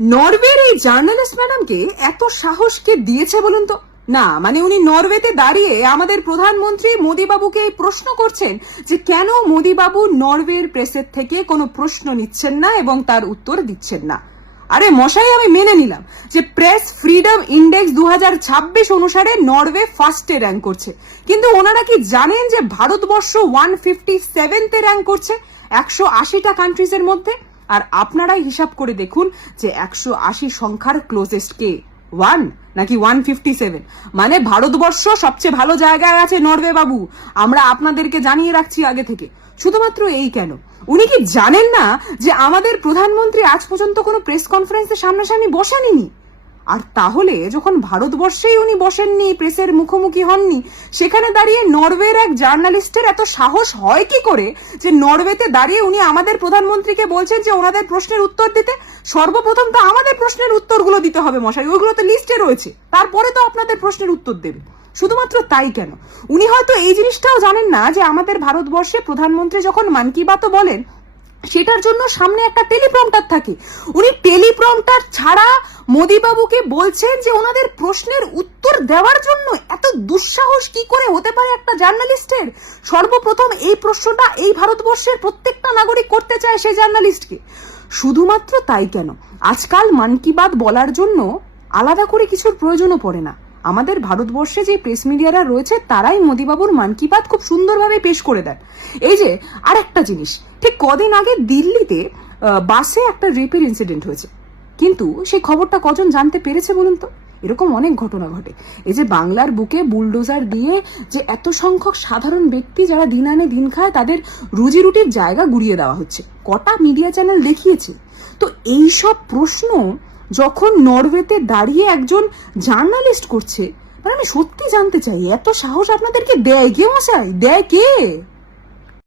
নরওয়ের এই জার্নালিস্ট ম্যাডামকে এত সাহস কে দিয়েছে বলুন তো? না মানে উনি নরওয়েতে দাঁড়িয়ে আমাদের প্রধানমন্ত্রী মোদী বাবুকে এই প্রশ্ন করছেন যে কেন মোদী বাবু নরওয়ের প্রেসের থেকে কোনো প্রশ্ন নিচ্ছেন না এবং তার উত্তর দিচ্ছেন না। আরে মশাই, আমি মেনে নিলাম যে প্রেস ফ্রিডম ইন্ডেক্স 2026 অনুসারে নরওয়ে ফার্স্টে র্যাঙ্ক করছে, কিন্তু ওনারা কি জানেন যে ভারতবর্ষ 157তে র্যাঙ্ক করছে 180টা কান্ট্রিজের মধ্যে? আর আপনারাই হিসাব করে দেখুন যে 180 সংখ্যার ক্লোজেস্ট কে, 1 নাকি 157? মানে ভারতবর্ষ সবচেয়ে ভালো জায়গায় আছে নরওয়ে বাবু, আমরা আপনাদেরকে জানিয়ে রাখছি আগে থেকে। শুধুমাত্র এই কেন, উনি কি জানেন না যে আমাদের প্রধানমন্ত্রী আজ পর্যন্ত কোনো প্রেস কনফারেন্সে সামনাসামনি বসেননি? আর তাহলে যখন ভারতবর্ষেই উনি বসেননি, প্রেসের মুখোমুখি হননি, সেখানে দাঁড়িয়ে নরওয়ের এক জার্নালিস্টের এত সাহস হয় কি করে যে নরওয়েতে দাঁড়িয়ে উনি আমাদের প্রধানমন্ত্রীকে বলছেন যে ওনাদের প্রশ্নের উত্তর দিতে? সর্বপ্রথম তো আমাদের প্রশ্নের উত্তরগুলো দিতে হবে মশাই, ওইগুলো তো লিস্টে রয়েছে, তারপরে তো আপনাদের প্রশ্নের উত্তর দেবে। শুধুমাত্র তাই কেন, উনি হয়তো এই জিনিসটাও জানেন না যে আমাদের ভারতবর্ষে প্রধানমন্ত্রী যখন মন কি বাতও বলেন সেটার জন্য সামনে একটা টেলিপ্রম্পটার থাকে। উনি টেলিপ্রম্পটার ছাড়া মোদী বাবুকে বলছেন যে ওনাদের প্রশ্নের উত্তর দেওয়ার জন্য। এত দুঃসাহস কি করে হতে পারে একটা জার্নালিস্টের? সর্বপ্রথম এই প্রশ্নটা এই ভারতবর্ষের প্রত্যেকটা নাগরিক করতে চায় সেই জার্নালিস্টকে। শুধুমাত্র তাই কেন, আজকাল মন কি বাত বলার জন্য আলাদা করে কিছুর প্রয়োজনও পড়ে না। আমাদের ভারতবর্ষে যে প্রেস মিডিয়ারা রয়েছে তারাই মোদীবাবুর মন কি বাত খুব সুন্দরভাবে পেশ করে দেন। এই যে আর একটা জিনিস, ঠিক কদিন আগে দিল্লিতে বাসে একটা রেপের ইনসিডেন্ট হয়েছে, কিন্তু সেই খবরটা কজন জানতে পেরেছে বলুন তো? এরকম অনেক ঘটনা ঘটে। এই যে বাংলার বুকে বুলডোজার দিয়ে যে এত সংখ্যক সাধারণ ব্যক্তি যারা দিন আনে দিন খায় তাদের রুজি রুটির জায়গা গুড়িয়ে দেওয়া হচ্ছে, কটা মিডিয়া চ্যানেল দেখিয়েছে। তো এই সব প্রশ্ন যখন নরওয়েতে দাঁড়িয়ে একজন জার্নালিস্ট করছে, মানে আমি সত্যি জানতে চাই এত সাহস আপনাদেরকে দেয় কে মশাই, দেয় কে?